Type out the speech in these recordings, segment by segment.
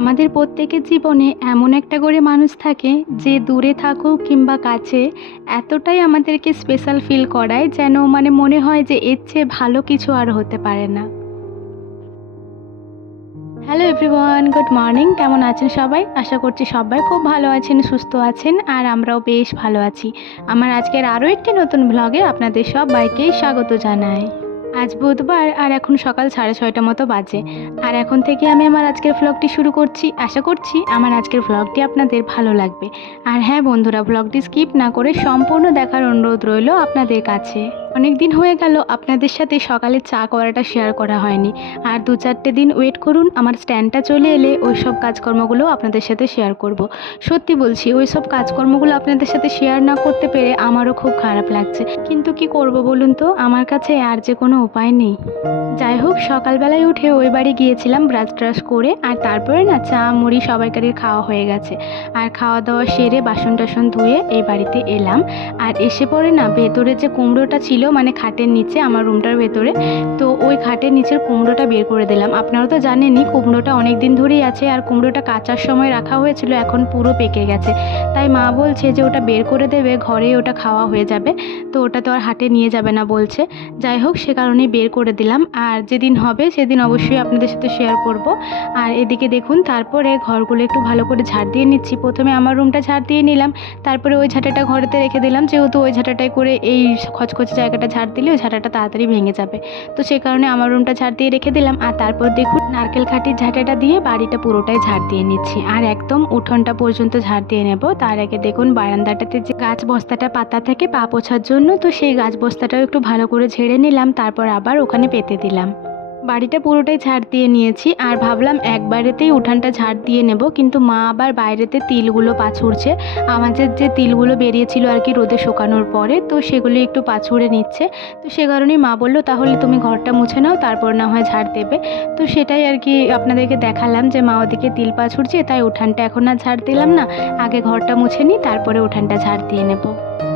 আমাদের প্রত্যেকের জীবনে এমন একটা করে মানুষ থাকে যে দূরে থাকুক কিংবা কাছে এতটাই আমাদেরকে স্পেশাল ফিল করায় যেন মনে হয় যে এর চেয়ে ভালো কিছু আর হতে পারে না। Hello everyone, good morning. কেমন আছেন সবাই? আশা করছি সবাই খুব ভালো আছেন, সুস্থ আছেন, আর আমরাও বেশ ভালো আছি। আমার আজকের আরও একটি নতুন ব্লগে আপনাদের সবাইকেই স্বাগত জানাই। আজ বুধবার আর এখন সকাল 6:30 মতো বাজে। আর এখন থেকে আমি আমার আজকের ভ্লগটি শুরু করছি। আশা করছি আমার আজকের ভ্লগটি আপনাদের ভালো লাগবে। আর হ্যাঁ বন্ধুরা, ভ্লগটি স্কিপ না করে সম্পূর্ণ দেখার অনুরোধ রইল আপনাদের কাছে। অনেক দিন হয়ে গেল আপনাদের সাথে সকালে চা করাটা শেয়ার করা হয়নি। আর 2-4টে দিন ওয়েট করুন, আমার স্ট্যান্ডটা চলে এলে ওই সব কাজকর্মগুলো আপনাদের সাথে শেয়ার করব। সত্যি বলছি, ওই সব কাজকর্মগুলো আপনাদের সাথে শেয়ার না করতে পেরে আমারও খুব খারাপ লাগছে, কিন্তু কি করব বলুন তো, আমার কাছে আর যে কোনো উপায় নেই। যাই হোক, সকালবেলায় উঠে ওই বাড়ি গিয়েছিলাম ব্রাশ ট্রাশ করে, আর তারপরে না চা মুড়ি সবাইকারই খাওয়া হয়ে গেছে। আর খাওয়া দাওয়া সেরে বাসন টাসন ধুয়ে এই বাড়িতে এলাম। আর এসে পরে না ভেতরে যে কুমড়োটা ছিল, খাটের নিচে, আমার রুমটার ভেতরে, তো ওই খাটের নিচের কুমড়োটা বের করে দিলাম। আপনারা তো জানেনই কুমড়োটা অনেক দিন ধরেই আছে, আর কুমড়োটা কাঁচার সময় রাখা হয়েছিল, এখন পুরো পেকে গেছে। তাই মা বলছে যে ওটা বের করে দেবে, ঘরেই ওটা খাওয়া হয়ে যাবে, তো ওটা তো আর হাটে নিয়ে যাবে না বলছে। যাই হোক, সে কারণেই বের করে দিলাম, আর যেদিন হবে সেদিন অবশ্যই আপনাদের সাথে শেয়ার করব। আর এদিকে দেখুন, তারপরে ঘরগুলো একটু ভালো করে ঝাড় দিয়ে নিচ্ছি। প্রথমে আমার রুমটা ঝাড় দিয়ে নিলাম, তারপরে ওই ঝাঁটাটা ঘরেতে রেখে দিলাম, যেহেতু ওই ঝাঁটাটাই করে এই খচখচে জায়গাটা ঝাড় দিলে ওই ঝাঁটাটা তাড়াতাড়ি ভেঙে যাবে। তো সে কারণে আমার রুমটা ঝাড় দিয়ে রেখে দিলাম। আর তারপর দেখুন, নারকেল খাটির ঝাঁটাটা দিয়ে বাড়িটা পুরোটাই ঝাড় দিয়ে নিচ্ছি, আর একদম উঠোনটা পর্যন্ত ঝাড় দিয়ে নেব। তার আগে দেখুন, বারান্দাটাতে যে গাছ বস্তাটা পাতা থাকে পা পোছার জন্য, তো সেই গাছ বস্তাটাও একটু ভালো করে ঝেড়ে নিলাম, তারপর আবার ওখানে পেতে দিলাম। বাড়িটা পুরোটাই ঝাড় দিয়ে নিয়েছি, আর ভাবলাম একবারেতেই উঠানটা ঝাড় দিয়ে নেব, কিন্তু মা আবার বাইরেতে তিলগুলো পাছুড়ছে। আমাদের যে তিলগুলো বেরিয়েছিল আর কি রোদে শুকানোর পরে, তো সেগুলো একটু পাছুড়ে নিচ্ছে। তো সে কারণেই মা বললো তাহলে তুমি ঘরটা মুছে নাও, তারপর না হয় ঝাড় দেবে। তো সেটাই আর কি আপনাদেরকে দেখালাম যে মা ওদিকে তিল পাছুড়ছে, তাই উঠানটা এখন আর ঝাড় দিলাম না, আগে ঘরটা মুছে নিই, তারপরে উঠানটা ঝাড় দিয়ে নেব।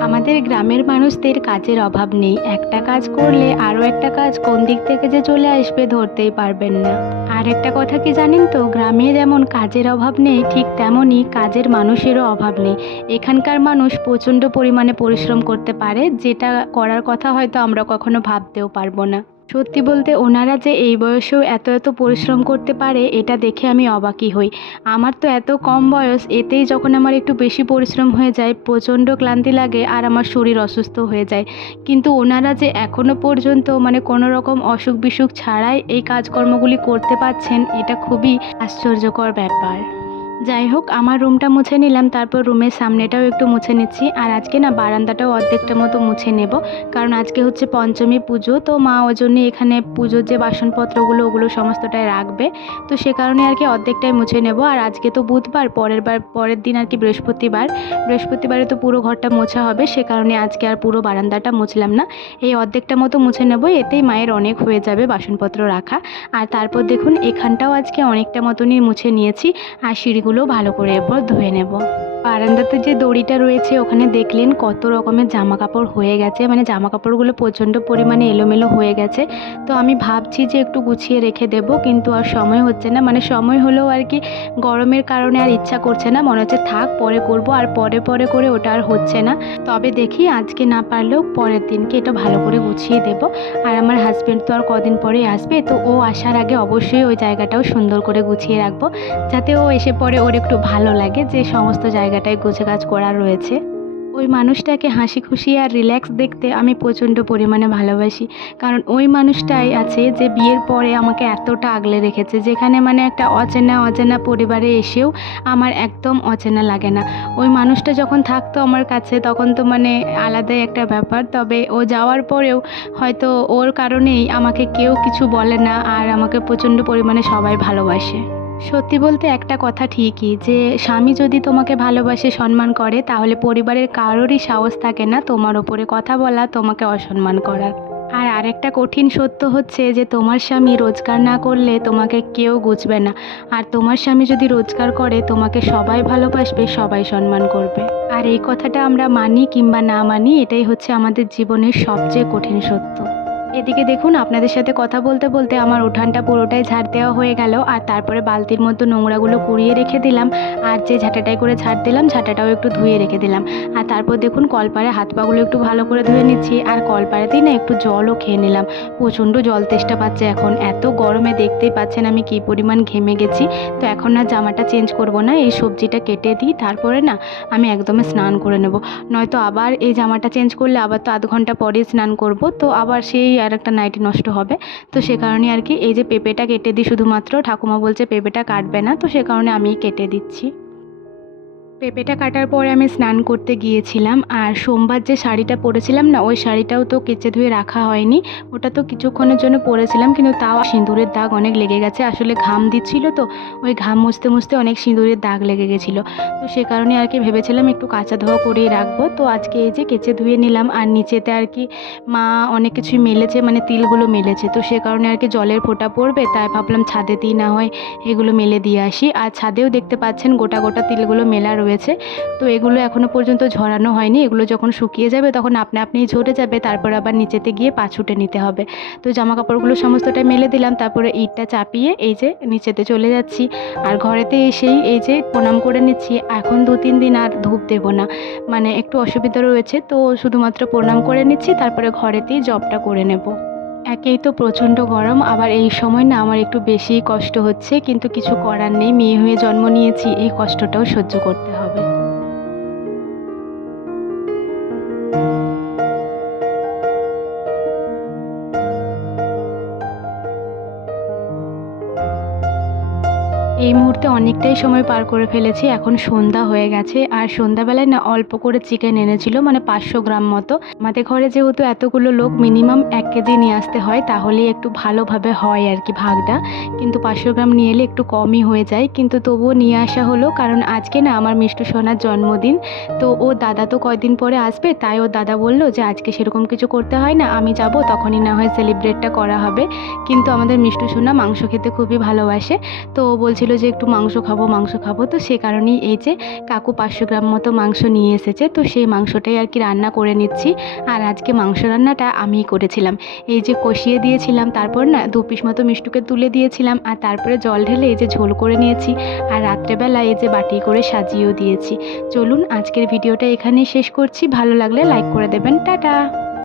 আমাদের গ্রামের মানুষদের কাজের অভাব নেই, একটা কাজ করলে আরও একটা কাজ কোন দিক থেকে যে চলে আসবে ধরতেই পারবেন না। আর একটা কথা কি জানেন তো, গ্রামে যেমন কাজের অভাব নেই, ঠিক তেমনই কাজের মানুষেরও অভাব নেই। এখানকার মানুষ প্রচণ্ড পরিমাণে পরিশ্রম করতে পারে, যেটা করার কথা হয়তো আমরা কখনো ভাবতেও পারবো না। সত্যি বলতে ওনারা যে এই বয়সেও এত এত পরিশ্রম করতে পারে, এটা দেখে আমি অবাকই হই। আমার তো এত কম বয়স, এতেই যখন আমার একটু বেশি পরিশ্রম হয়ে যায়, প্রচণ্ড ক্লান্তি লাগে আর আমার শরীর অসুস্থ হয়ে যায়, কিন্তু ওনারা যে এখনও পর্যন্ত কোনো রকম অসুখ বিসুখ ছাড়াই এই কাজকর্মগুলি করতে পারছেন, এটা খুবই আশ্চর্যকর ব্যাপার। যাই হোক, আমার রুমটা মুছে নিলাম, তারপর রুমের সামনেটাও একটু মুছে নিচ্ছি। আর আজকে না বারান্দাটাও অর্ধেকটা মতো মুছে নেব, কারণ আজকে হচ্ছে পঞ্চমী পুজো, তো মা ওই জন্য এখানে পুজোর যে বাসনপত্রগুলো ওগুলো সমস্তটাই রাখবে, তো সে কারণে আর কি অর্ধেকটাই মুছে নেব। আর আজকে তো বুধবার, পরের দিন আর কি বৃহস্পতিবারে তো পুরো ঘরটা মোছা হবে, সে কারণে আজকে আর পুরো বারান্দাটা মুছলাম না, এই অর্ধেকটা মতো মুছে নেব, এতেই মায়ের অনেক হয়ে যাবে বাসনপত্র রাখা। আর তারপর দেখুন, এখানটাও আজকে অনেকটা মতনই মুছে নিয়েছি, আর সিঁড়িগুলো ভালো করে এরপর ধুয়ে নেব। বারান্দাতে যে দড়িটা রয়েছে ওখানে দেখলেন কত রকমের জামা কাপড় হয়ে গেছে, জামা কাপড়গুলো প্রচণ্ড পরিমাণে এলোমেলো হয়ে গেছে। তো আমি ভাবছি যে একটু গুছিয়ে রেখে দেব, কিন্তু আর সময় হচ্ছে না, সময় হলেও আর কি গরমের কারণে আর ইচ্ছা করছে না, মনে হচ্ছে থাক পরে করব, আর পরে পরে করে ওটা আর হচ্ছে না। তবে দেখি আজকে না পারলেও পরের দিনকে এটা ভালো করে গুছিয়ে দেব। আর আমার হাজব্যান্ড তো আর কদিন পরে আসবে, তো ও আসার আগে অবশ্যই ওই জায়গাটাও সুন্দর করে গুছিয়ে রাখবো, যাতে ও এসে পরে ওর একটু ভালো লাগে যে সমস্ত জায়গাটায় গোছগাছ করা রয়েছে। ওই মানুষটাকে হাসি খুশি আর রিল্যাক্স দেখতে আমি প্রচণ্ড পরিমাণে ভালোবাসি, কারণ ওই মানুষটাই আছে যে বিয়ের পরে আমাকে এতটা আগলে রেখেছে, যেখানে একটা অচেনা অচেনা পরিবারে এসেও আমার একদম অচেনা লাগে না। ওই মানুষটা যখন থাকতো আমার কাছে তখন তো আলাদাই একটা ব্যাপার, তবে ও যাওয়ার পরেও হয়তো ওর কারণেই আমাকে কেউ কিছু বলে না, আর আমাকে প্রচণ্ড পরিমাণে সবাই ভালোবাসে। সত্যি বলতে একটা কথা ঠিকই, যে স্বামী যদি তোমাকে ভালোবাসে সম্মান করে, তাহলে পরিবারের কারোরই সাহস থাকে না তোমার ওপরে কথা বলা, তোমাকে অসম্মান করার। আর আরেকটা কঠিন সত্য হচ্ছে যে তোমার স্বামী রোজগার না করলে তোমাকে কেউ বুঝবে না, আর তোমার স্বামী যদি রোজগার করে তোমাকে সবাই ভালোবাসবে, সবাই সম্মান করবে। আর এই কথাটা আমরা মানি কিংবা না মানি, এটাই হচ্ছে আমাদের জীবনের সবচেয়ে কঠিন সত্য। এদিকে দেখুন আপনাদের সাথে কথা বলতে বলতে আমার উঠানটা পুরোটাই ঝাড় দেওয়া হয়ে গেল, আর তারপরে বালতির মধ্যে নোংরাগুলো কুড়িয়ে রেখে দিলাম, আর যে ঝাঁটাটাই করে ঝাড় দিলাম ঝাঁটাটাও একটু ধুয়ে রেখে দিলাম। আর তারপর দেখুন কলপাড়ে হাত পাগুলো একটু ভালো করে ধুয়ে নিচ্ছি, আর কলপাড়েতেই না একটু জলও খেয়ে নিলাম। প্রচণ্ড জল তেষ্টা পাচ্ছে এখন, এত গরমে দেখতেই পাচ্ছেন আমি কী পরিমাণ ঘেমে গেছি। তো এখন আর জামাটা চেঞ্জ করব না, এই সবজিটা কেটে দিই তারপরে না আমি একদমই স্নান করে নেব, নয়তো আবার এই জামাটা চেঞ্জ করলে আবার তো আধ ঘন্টা পরেই স্নান করব, তো আবার সেই আর একটা নাইটি নষ্ট হবে। তো সে কারণে আর কি এই যে পেঁপেটা কেটে দিই, শুধুমাত্র ঠাকুমা বলছে পেঁপেটা কাটবে না, তো সে কারণে আমিই কেটে দিচ্ছি। পেঁপেটা কাটার পরে আমি স্নান করতে গিয়েছিলাম, আর সোমবার যে শাড়িটা পরেছিলাম না ওই শাড়িটাও তো কেচে ধুয়ে রাখা হয়নি, ওটা তো কিছুক্ষণের জন্য পরেছিলাম, কিন্তু তাও সিঁদুরের দাগ অনেক লেগে গেছে, আসলে ঘাম দিচ্ছিল তো ওই ঘাম মুছতে মুছতে অনেক সিঁদুরের দাগ লেগে গেছিলো। তো সে কারণে আর কি ভেবেছিলাম একটু কাঁচা ধোয়া করেই রাখবো, তো আজকে এই যে কেচে ধুয়ে নিলাম। আর নিচেতে আর কি মা অনেক কিছুই মেলেছে, মানে তিলগুলো মেলেছে, তো সে কারণে আর কি জলের ফোঁটা পড়বে, তাই ভাবলাম ছাদেতেই না হয় এগুলো মেলে দিয়ে আসি। আর ছাদেও দেখতে পাচ্ছেন গোটা গোটা তিলগুলো মেলা রয়েছে, তো এগুলো এখনো পর্যন্ত ঝরানো হয়নি, এগুলো যখন শুকিয়ে যাবে তখন আপনা আপনিই ঝরে যাবে, তারপর আবার নিচেতে গিয়ে পা ছুটে নিতে হবে। তো জামা কাপড়গুলো সমস্তটা মেলে দিলাম, তারপরে ইটটা চাপিয়ে এই যে নিচেতে চলে যাচ্ছি। আর ঘরেতে এসেই এই যে প্রণাম করে নিচ্ছি, এখন 2-3 দিন আর ধূপ দেব না, মানে একটু অসুবিধা রয়েছে, তো শুধুমাত্র প্রণাম করে নিচ্ছি, তারপরে ঘরেতেই জবটা করে নেব। একেই তো প্রচণ্ড গরম, আবার এই সময় না আমার একটু বেশিই কষ্ট হচ্ছে, কিন্তু কিছু করার নেই, মেয়ে হয়ে জন্ম নিয়েছি, এই কষ্টটাও সহ্য করতে হবে। এই মুহূর্তে অনেকটাই সময় পার করে ফেলেছি, এখন সন্ধ্যা হয়ে গেছে। আর সন্ধ্যাবেলায় না অল্প করে চিকেন এনেছিল, মানে 500 গ্রাম মতো। আমাদের ঘরে যেহেতু এতগুলো লোক, মিনিমাম 1 কেজি নিয়ে আসতে হয়, তাহলেই একটু ভালোভাবে হয় আর কি ভাগটা, কিন্তু 500 গ্রাম নিয়ে এলে একটু কমই হয়ে যায়, কিন্তু তবুও নিয়ে আসা হলো, কারণ আজকে না আমার মিষ্টু সোনার জন্মদিন। তো ও দাদা তো কয়দিন পরে আসবে, তাই ওর দাদা বললো যে আজকে সেরকম কিছু করতে হয় না, আমি যাব তখনই না হয় সেলিব্রেটটা করা হবে। কিন্তু আমাদের মিষ্টু সোনা মাংস খেতে খুবই ভালোবাসে, তো ও বলছিল যে একটু মাংস খাবো, তো সে কারণেই এই যে কাকু 500 গ্রাম মতো মাংস নিয়ে এসেছে, তো সেই মাংসটাই আর কি রান্না করে নিচ্ছি। আর আজকে মাংস রান্নাটা আমিই করেছিলাম, এই যে কষিয়ে দিয়েছিলাম, তারপর না 2 পিস মতো মিষ্টুকে তুলে দিয়েছিলাম, আর তারপরে জল ঢেলে এই যে ঝোল করে নিয়েছি, আর রাত্রেবেলা এই যে বাটি করে সাজিয়েও দিয়েছি। চলুন আজকের ভিডিওটা এখানেই শেষ করছি, ভালো লাগলে লাইক করে দেবেন, টাটা।